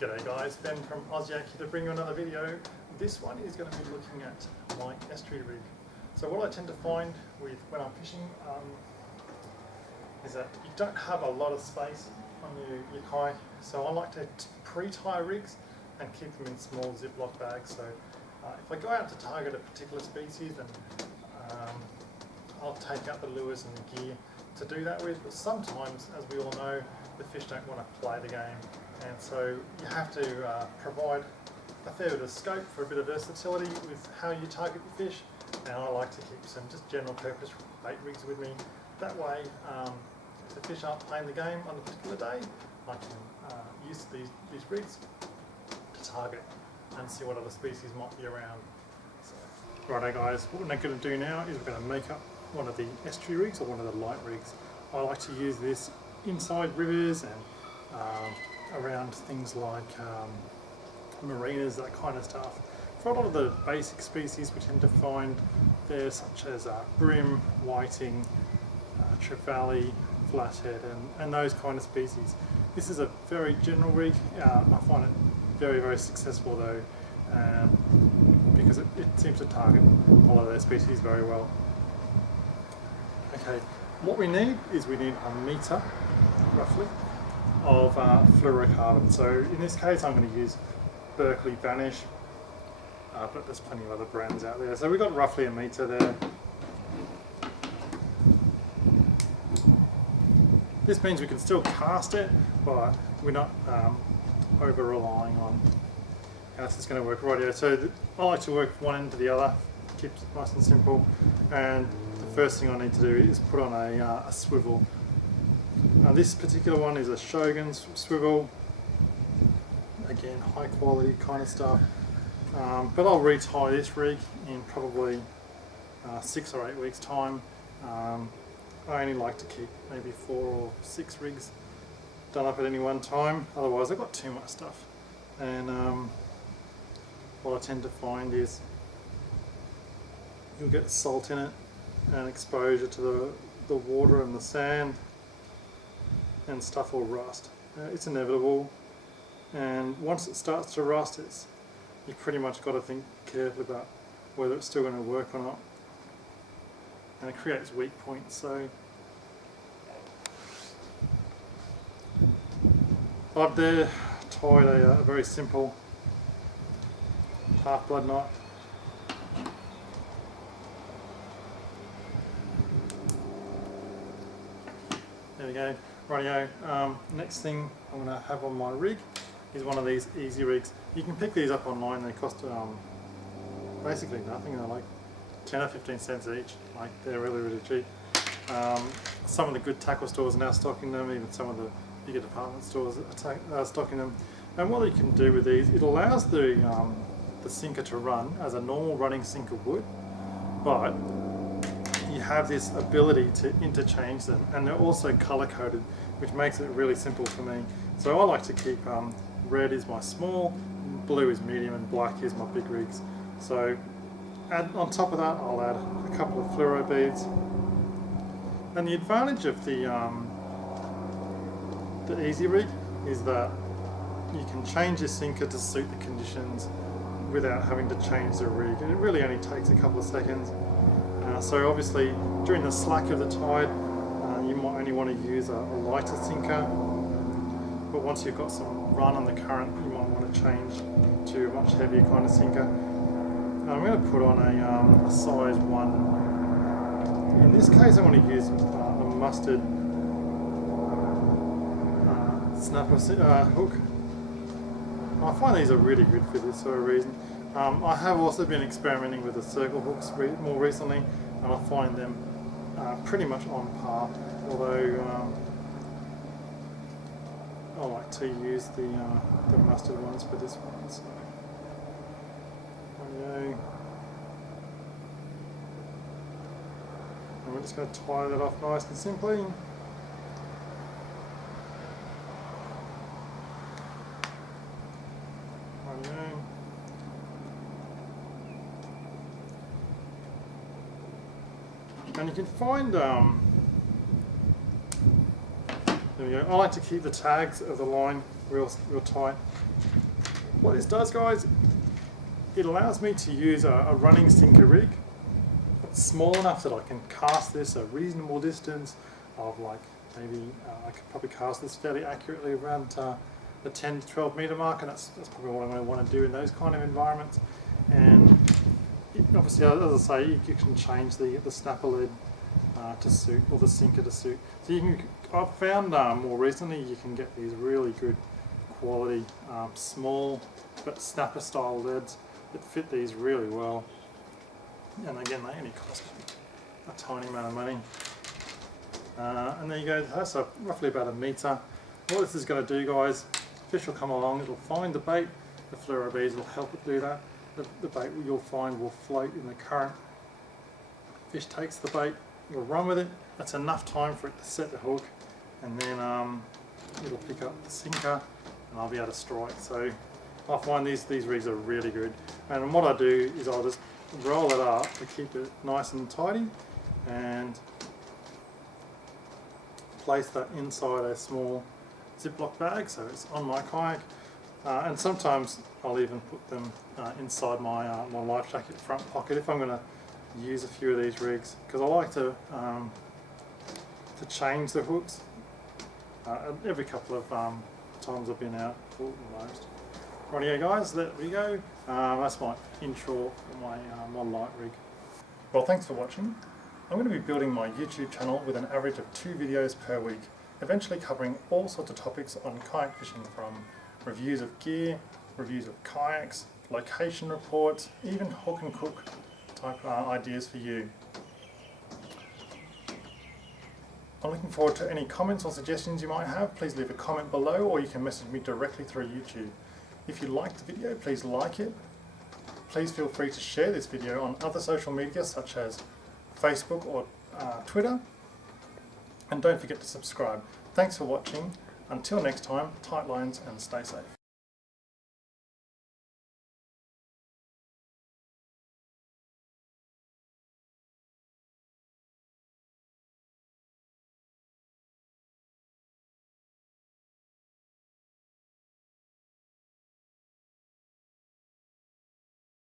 G'day guys, Ben from Ausyak here to bring you another video. This one is going to be looking at my estuary rig. So what I tend to find with when I'm fishing is that you don't have a lot of space on your kayak. So I like to pre-tie rigs and keep them in small Ziploc bags. So if I go out to target a particular species, then I'll take out the lures and the gear to do that with. But sometimes, as we all know, the fish don't want to play the game, and so you have to provide a fair bit of scope for a bit of versatility with how you target your fish. And I like to keep some just general purpose bait rigs with me. That way, if the fish aren't playing the game on a particular day, I can use these rigs to target and see what other species might be around. So, righto guys, what we're going to do now is we're going to make up one of the estuary rigs or one of the light rigs. I like to use this inside rivers and around things like marinas, that kind of stuff. For a lot of the basic species we tend to find there, such as bream, whiting, trevally, flathead, and those kind of species. This is a very general rig. I find it very, very successful though, because it seems to target a lot of their species very well. Okay, what we need is we need a metre, roughly, of fluorocarbon. So in this case I'm going to use Berkeley Vanish, but there's plenty of other brands out there. So we've got roughly a metre there. This means we can still cast it, but we're not over relying on how this is going to work. Rightio, so I like to work one end to the other, keeps it nice and simple. And the first thing I need to do is put on a swivel. This particular one is a Shogun swivel. Again, high quality kind of stuff. But I'll retie this rig in probably 6 or 8 weeks time. I only like to keep maybe 4 or 6 rigs done up at any one time, otherwise I've got too much stuff. And what I tend to find is you'll get salt in it and exposure to the water and the sand, and stuff will rust. It's inevitable, and once it starts to rust, you pretty much got to think carefully about whether it's still going to work or not, and it creates weak points. So I've there tied a very simple half blood knot. There we go. Rightio. Next thing I'm going to have on my rig is one of these easy rigs. You can pick these up online. They cost basically nothing. They're like 10 or 15 cents each. Like, they're really, really cheap. Some of the good tackle stores are now stocking them. Even some of the bigger department stores are stocking them. And what you can do with these, it allows the sinker to run as a normal running sinker would, but you have this ability to interchange them, and they're also color coded, which makes it really simple for me. So I like to keep red is my small, blue is medium, and black is my big rigs. So on top of that I'll add a couple of fluoro beads. And the advantage of the easy rig is that you can change your sinker to suit the conditions without having to change the rig, and it really only takes a couple of seconds. So obviously during the slack of the tide you might only want to use a lighter sinker, but once you've got some run on the current you might want to change to a much heavier kind of sinker. I'm going to put on a size 1. In this case I want to use a mustard snapper hook. I find these are really good for this sort of reason. I have also been experimenting with the circle hooks more recently, and I find them pretty much on par, although I like to use the mustard ones for this one. So, and we're just going to tie that off nice and simply. And you can find, there we go, I like to keep the tags of the line real tight, What this does, guys, it allows me to use a running sinker rig. It's small enough that I can cast this a reasonable distance of like maybe I could probably cast this fairly accurately around the 10 to 12 metre mark, and that's probably what I'm going to want to do in those kind of environments. And obviously, as I say, you can change the snapper lead to suit, or the sinker to suit. So you can, I've found more recently you can get these really good quality small but snapper style leads that fit these really well. And again, they only cost a tiny amount of money. And there you go, that's roughly about a metre. What this is going to do, guys, fish will come along, it'll find the bait, the fluoro beads will help it do that. The bait you'll find will float in the current. Fish takes the bait, will run with it, that's enough time for it to set the hook, and then it'll pick up the sinker and I'll be able to strike. So I find these rigs are really good, and what I do is I'll just roll it up to keep it nice and tidy and place that inside a small Ziploc bag so it's on my kayak, and sometimes I'll even put them inside my life jacket front pocket if I'm going to use a few of these rigs, because I like to change the hooks every couple of times I've been out almost. Rightio guys, there we go. That's my intro for my light rig. Well, thanks for watching. I'm going to be building my YouTube channel with an average of 2 videos per week, eventually covering all sorts of topics on kayak fishing, from reviews of gear, reviews of kayaks, location reports, even hook and cook type ideas for you. I'm looking forward to any comments or suggestions you might have. Please leave a comment below, or you can message me directly through YouTube. If you liked the video, please like it. Please feel free to share this video on other social media such as Facebook or Twitter. And don't forget to subscribe. Thanks for watching. Until next time, tight lines and stay safe.